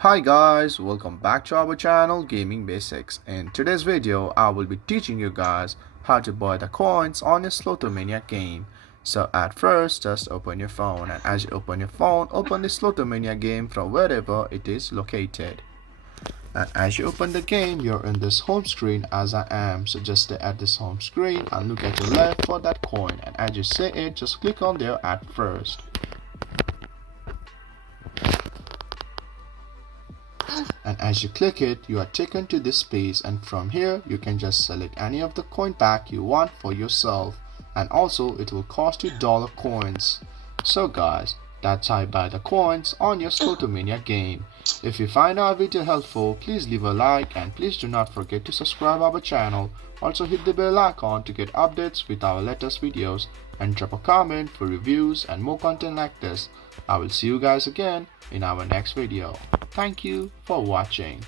Hi guys, welcome back to our channel Gaming Basics. In today's video, I will be teaching you guys how to buy the coins on your Slotomania game. So at first, just open your phone, and as you open your phone, open the Slotomania game from wherever it is located. And as you open the game, you're in this home screen as I am. So just stay at this home screen and look at your left for that coin. And as you see it, just click on there at first. And as you click it, you are taken to this page, and from here you can just select any of the coin pack you want for yourself, and also it will cost you dollar coins. So guys, that's how you buy the coins on your Slotomania game. If you find our video helpful, please leave a like and please do not forget to subscribe our channel. Also hit the bell icon to get updates with our latest videos, and drop a comment for reviews and more content like this. I will see you guys again in our next video. Thank you for watching.